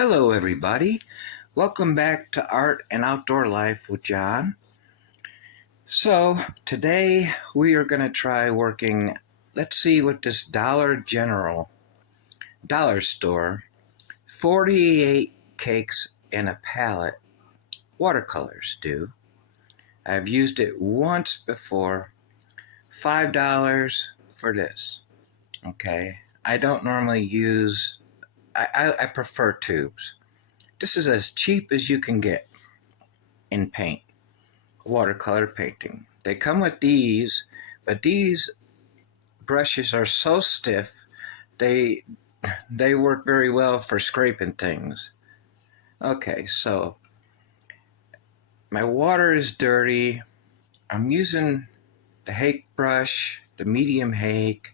Hello, everybody. Welcome back to Art and Outdoor Life with John. So, today we are going to try working. Let's see what this Dollar Store 48 cakes in a palette watercolors do. I've used it once before. $5 for this. Okay. I don't normally use, I prefer tubes. This is as cheap as you can get in paint, watercolor painting. They come with these, but these brushes are so stiff, they work very well for scraping things. Okay, so my water is dirty. I'm using the hake brush, the medium hake.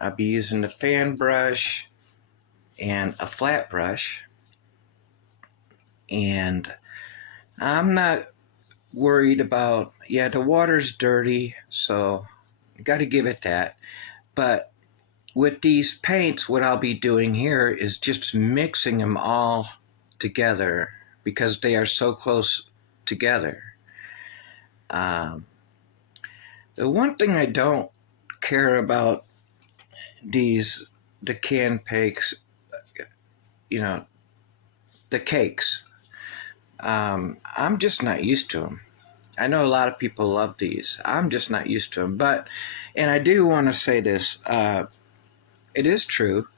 I'll be using the fan brush and a flat brush. And I'm not worried about, the water's dirty, so got to give it that. But with these paints, what I'll be doing here is just mixing them all together because they are so close together. The one thing I don't care about the can cakes, the cakes, I'm just not used to them. I know a lot of people love these. I'm just not used to them. And I do want to say this, it is true.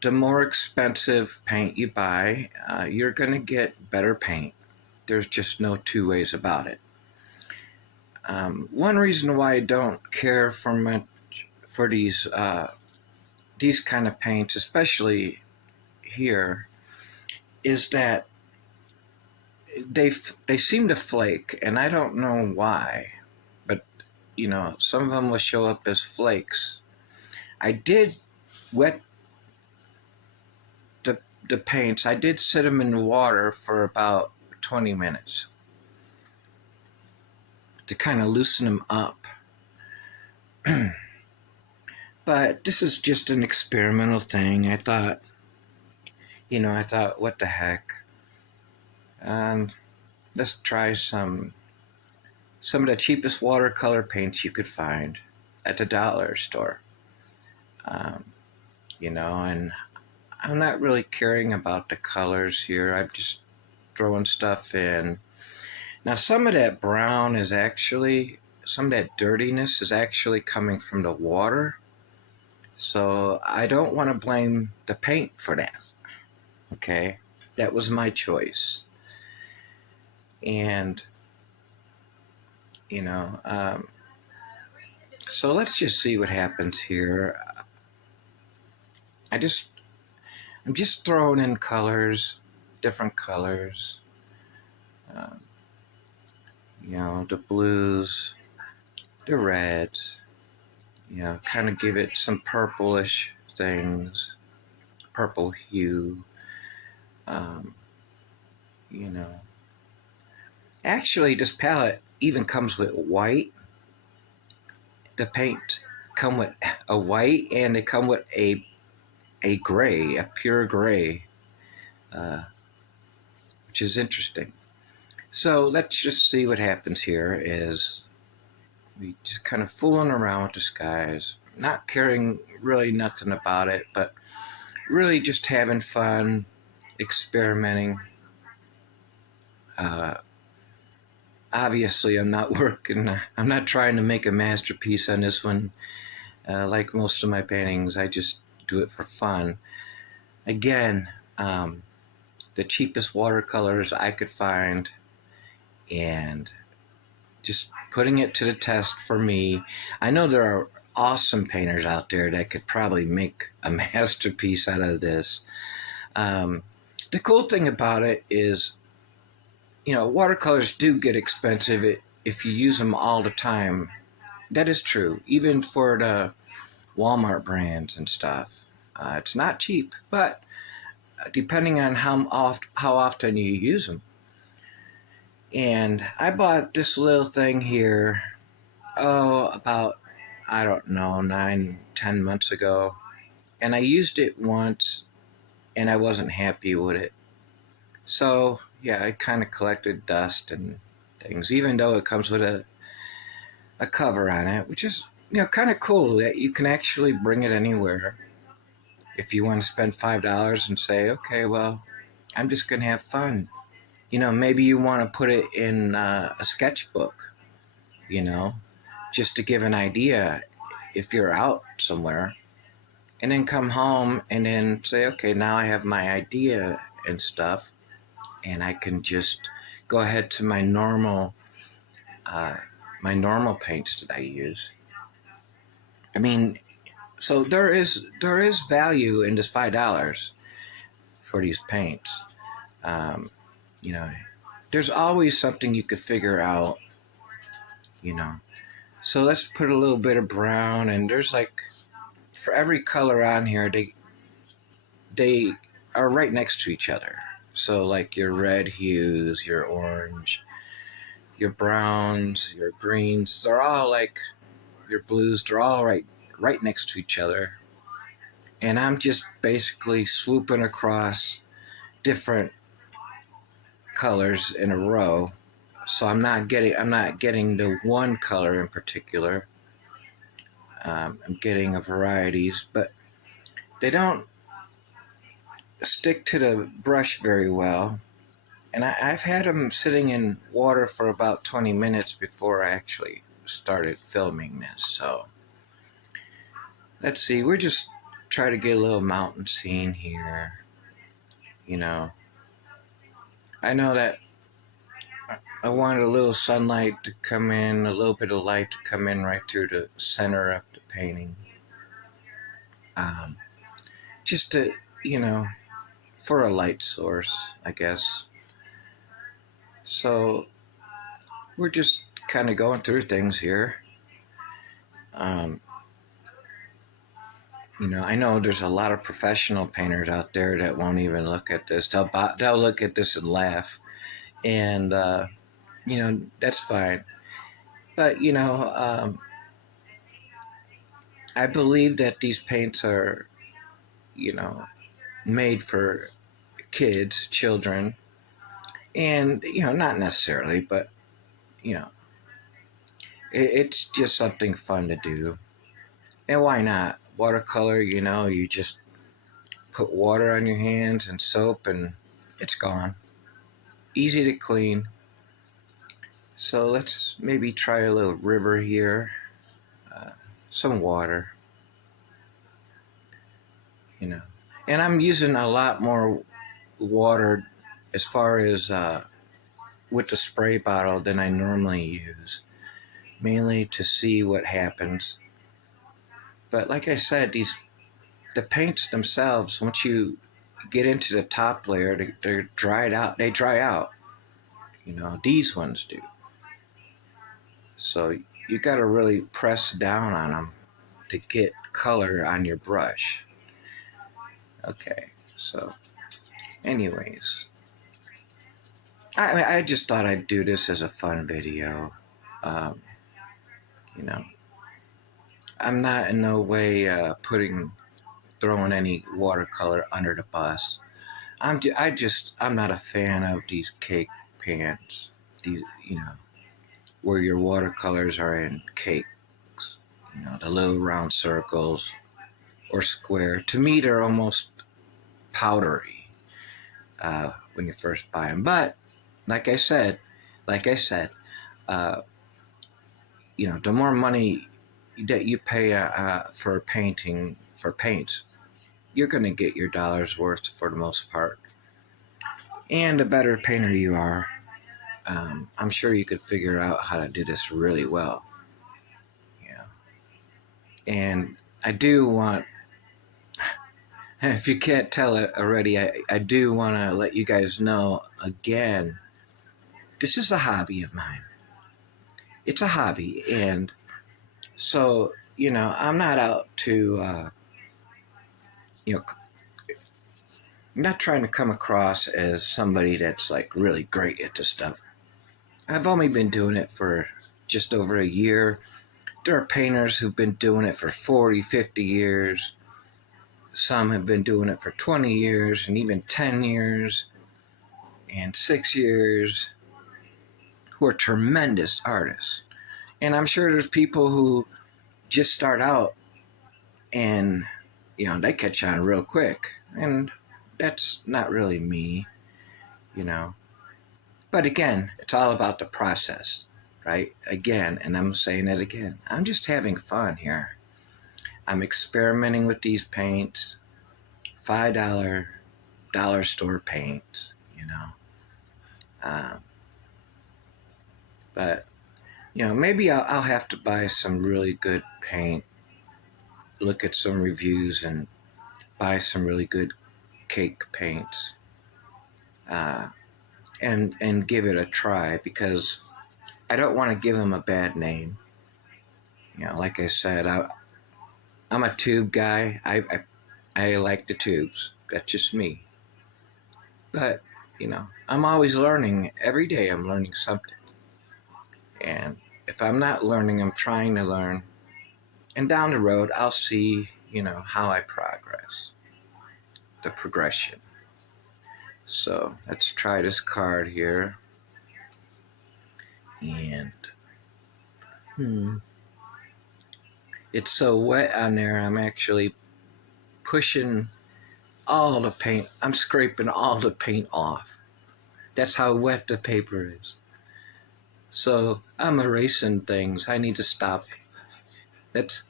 The more expensive paint you buy, you're going to get better paint. There's just no two ways about it. One reason why I don't care for these kind of paints, especially here, is that they seem to flake, and I don't know why, but some of them will show up as flakes. I did wet the paints. I did sit them in water for about 20 minutes to kind of loosen them up. But this is just an experimental thing. I thought, what the heck? Let's try some of the cheapest watercolor paints you could find at the dollar store. And I'm not really caring about the colors here. I'm just throwing stuff in. Now, some of that brown is actually, some of that dirtiness is actually coming from the water. So I don't want to blame the paint for that. Okay? That was my choice. And, so let's just see what happens here. I'm just throwing in colors, different colors. The blues, the reds, kind of give it some purplish things, purple hue. Actually, this palette even comes with white. The paint come with a white, and they come with a gray, a pure gray, which is interesting. So let's just see what happens here. Is we just kind of fooling around with the skies, not caring really nothing about it, but really just having fun, experimenting. Obviously, I'm not trying to make a masterpiece on this one. Like most of my paintings, I just do it for fun. Again, the cheapest watercolors I could find, and just putting it to the test for me. I know there are awesome painters out there that could probably make a masterpiece out of this. The cool thing about it is, watercolors do get expensive if you use them all the time. That is true, even for the Walmart brands and stuff. It's not cheap, but depending on how often you use them. And I bought this little thing here, about, 9-10 months ago. And I used it once, and I wasn't happy with it. So yeah, I kind of collected dust and things, even though it comes with a cover on it, which is kind of cool that you can actually bring it anywhere. If you want to spend $5 and say, okay, well, I'm just gonna have fun. Maybe you want to put it in a sketchbook. Just to give an idea if you're out somewhere, and then come home and then say, okay, now I have my idea and stuff, and I can just go ahead to my normal paints that I use. I mean, so there is value in this $5 for these paints. Um, you know, there's always something you could figure out. So let's put a little bit of brown, and there's like, for every color on here, they are right next to each other. So like your red hues, your orange, your browns, your greens, they're all like, your blues, they're all right next to each other. And I'm just basically swooping across different colors in a row. So I'm not getting the one color in particular. I'm getting a varieties, but they don't stick to the brush very well. And I've had them sitting in water for about 20 minutes before I actually started filming this. So let's see, we're just trying to get a little mountain scene here. I know that I wanted a little sunlight to come in, a little bit of light to come in right through the center of the painting. Just to, for a light source, I guess. So we're just kind of going through things here. I know there's a lot of professional painters out there that won't even look at this. They'll look at this and laugh, and that's fine. But I believe that these paints are, made for kids, children, and not necessarily, but it's just something fun to do. And why not? Watercolor, you just put water on your hands and soap, and it's gone. Easy to clean. So let's maybe try a little river here. Some water. And I'm using a lot more water as far as with the spray bottle than I normally use, mainly to see what happens. But like I said, the paints themselves, once you get into the top layer, they're dried out. They dry out. These ones do. So you got to really press down on them to get color on your brush. Okay, so anyways, I just thought I'd do this as a fun video. I'm not in no way throwing any watercolor under the bus. I'm not a fan of these cake pans. These, where your watercolors are in cakes. The little round circles or square. To me, they're almost powdery when you first buy them. But like I said, the more money that you pay for paints, you're going to get your dollar's worth for the most part. And the better painter you are, I'm sure you could figure out how to do this really well. And I do want, if you can't tell it already, I do want to let you guys know again, this is a hobby of mine. It's a hobby, and so, I'm not out to, I'm not trying to come across as somebody that's like really great at this stuff. I've only been doing it for just over a year. There are painters who've been doing it for 40, 50 years. some have been doing it for 20 years and even 10 years and 6 years, who are tremendous artists. And I'm sure there's people who just start out and, they catch on real quick. And that's not really me, you know. But again, it's all about the process, right? Again, and I'm saying it again, I'm just having fun here. I'm experimenting with these paints, $5 dollar store paint, but maybe I'll have to buy some really good paint, look at some reviews, and buy some really good cake paints, and give it a try, because I don't want to give them a bad name. Like I said, I'm a tube guy. I like the tubes. That's just me. But I'm always learning. Every day I'm learning something. And if I'm not learning, I'm trying to learn. And down the road, I'll see, how I progress, the progression. So let's try this card here. And, it's so wet on there, I'm actually pushing all the paint. I'm scraping all the paint off. That's how wet the paper is. So I'm erasing things. I need to stop. Let's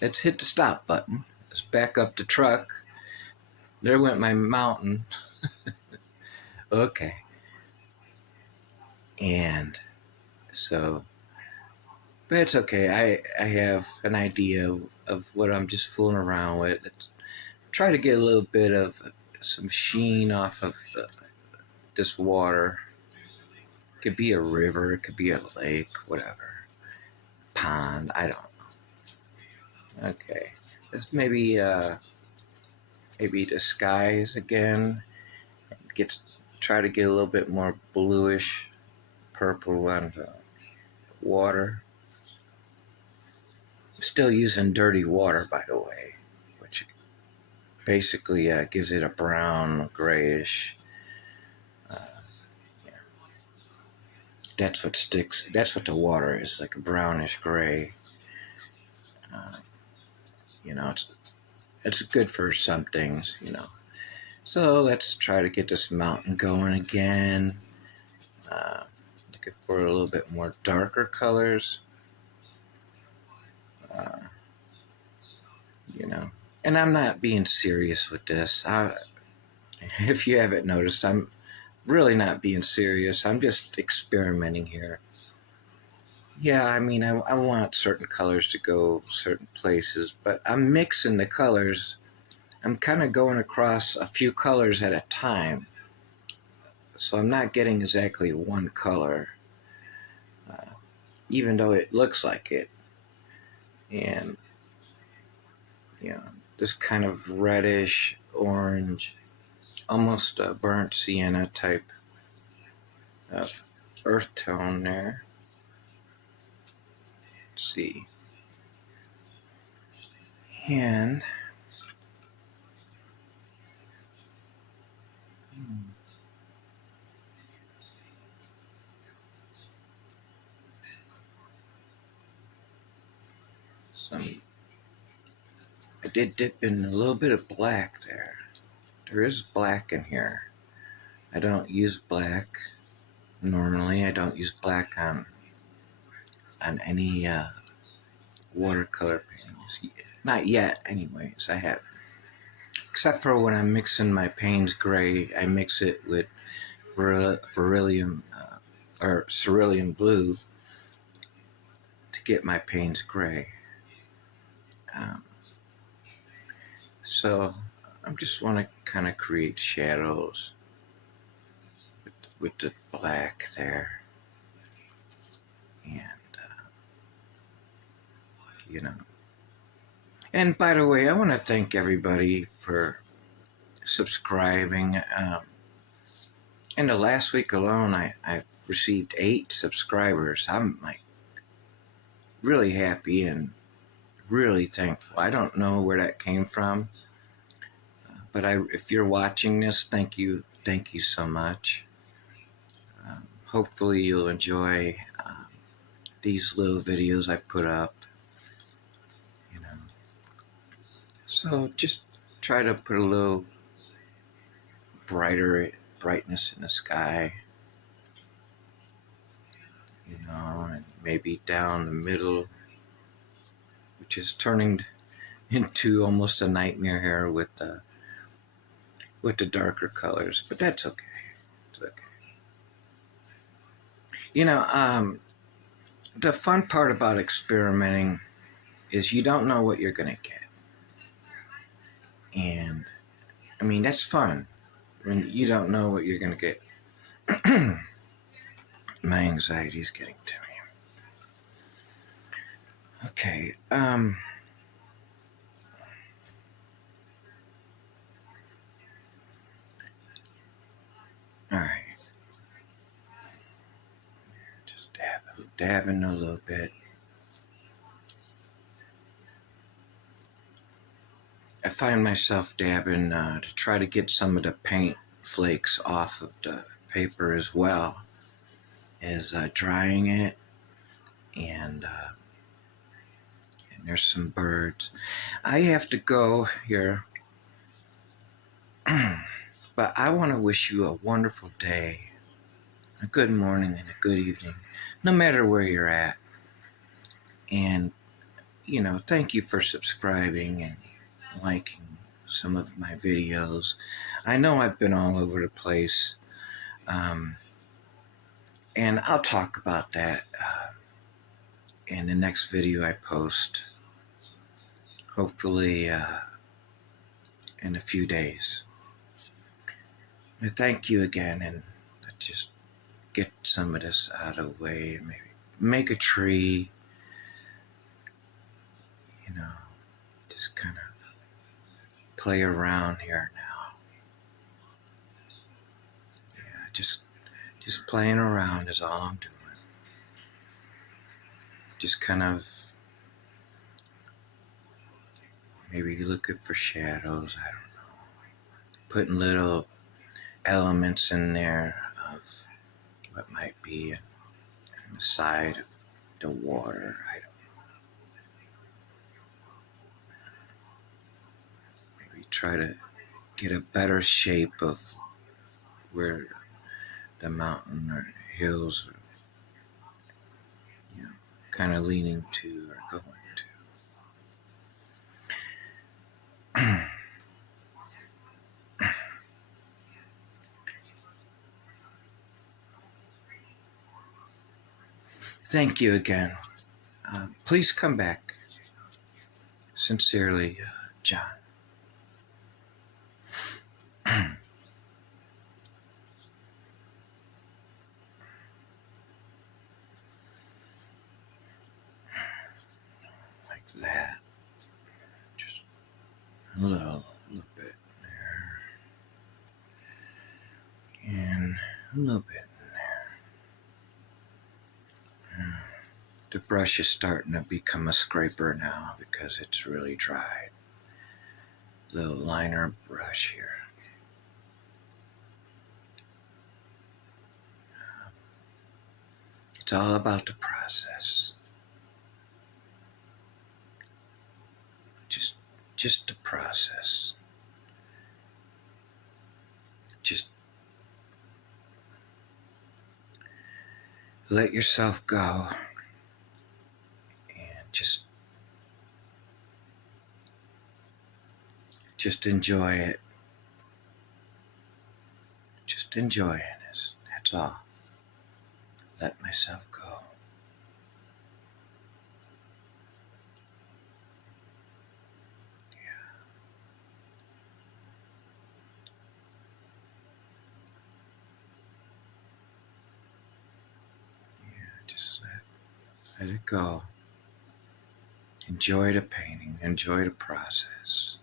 hit the stop button. Let's back up the truck. There went my mountain. Okay. And so, but it's okay. I have an idea of what I'm just fooling around with. Try to get a little bit of some sheen off of this water. It could be a river, it could be a lake, whatever. Pond, I don't know. Okay. Let's maybe the skies again. Try to get a little bit more bluish purple on the water. I'm still using dirty water, by the way, which basically gives it a brown, grayish. That's what sticks. That's what the water is, like a brownish gray. It's good for some things, So let's try to get this mountain going again. Looking for a little bit more darker colors. And I'm not being serious with this. If you haven't noticed, I'm really not being serious. I'm just experimenting here. Yeah, I mean, I want certain colors to go certain places, but I'm mixing the colors. I'm kind of going across a few colors at a time. So I'm not getting exactly one color, even though it looks like it. And, this kind of reddish, orange, almost a burnt sienna type of earth tone there. Let's see. And I did dip in a little bit of black there. There is black in here. I don't use black normally. I don't use black on any watercolor paintings. Not yet, anyways. I haven't. Except for when I'm mixing my Payne's gray, I mix it with cerulean blue to get my Payne's gray. So I just want to kind of create shadows with the black there, and And by the way, I want to thank everybody for subscribing. In the last week alone, I received 8 subscribers. I'm really happy and really thankful. I don't know where that came from. But if you're watching this, thank you so much. Hopefully you'll enjoy these little videos I put up. So just try to put a little brightness in the sky, and maybe down the middle, which is turning into almost a nightmare here with the darker colors, but that's okay. It's okay. The fun part about experimenting is you don't know what you're going to get. And, I mean, that's fun when you don't know what you're going to get. My anxiety is getting to me. Okay, all right. Just dabbing a little bit. I find myself dabbing to try to get some of the paint flakes off of the paper as well as drying it. And there's some birds. I have to go here, but I want to wish you a wonderful day, a good morning, and a good evening, no matter where you're at. And, thank you for subscribing and liking some of my videos. I know I've been all over the place, and I'll talk about that in the next video I post, hopefully in a few days. Thank you again, and let's just get some of this out of the way. Maybe make a tree, just kind of play around here now. Yeah, just playing around is all I'm doing. Just kind of maybe looking for shadows, I don't know. Putting little elements in there of what might be on the side of the water, I don't know. Maybe try to get a better shape of where the mountain or hills are, kind of leaning to or going to. Thank you again. Please come back. Sincerely, John. Like that. Just a little bit there. And a little bit there. The brush is starting to become a scraper now because it's really dried. Little liner brush here. It's all about the process. Just the process. Just let yourself go and just enjoy it. Just enjoying this. That's all. Let myself go. Just let it go. Enjoy the painting. Enjoy the process.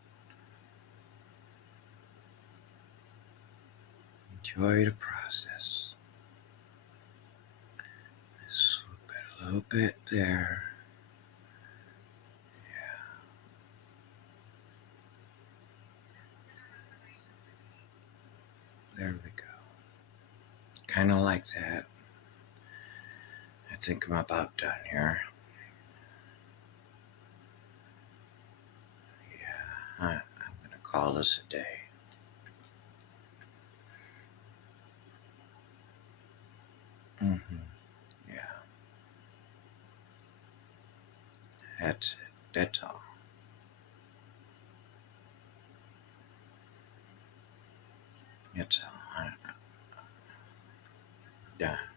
Enjoy the process. Swoop it a little bit there. There we go. Kind of like that. I think I'm about done here. Yeah, I'm going to call this a day. Mm-hmm. Yeah, that's it. That's all. That's all. Done.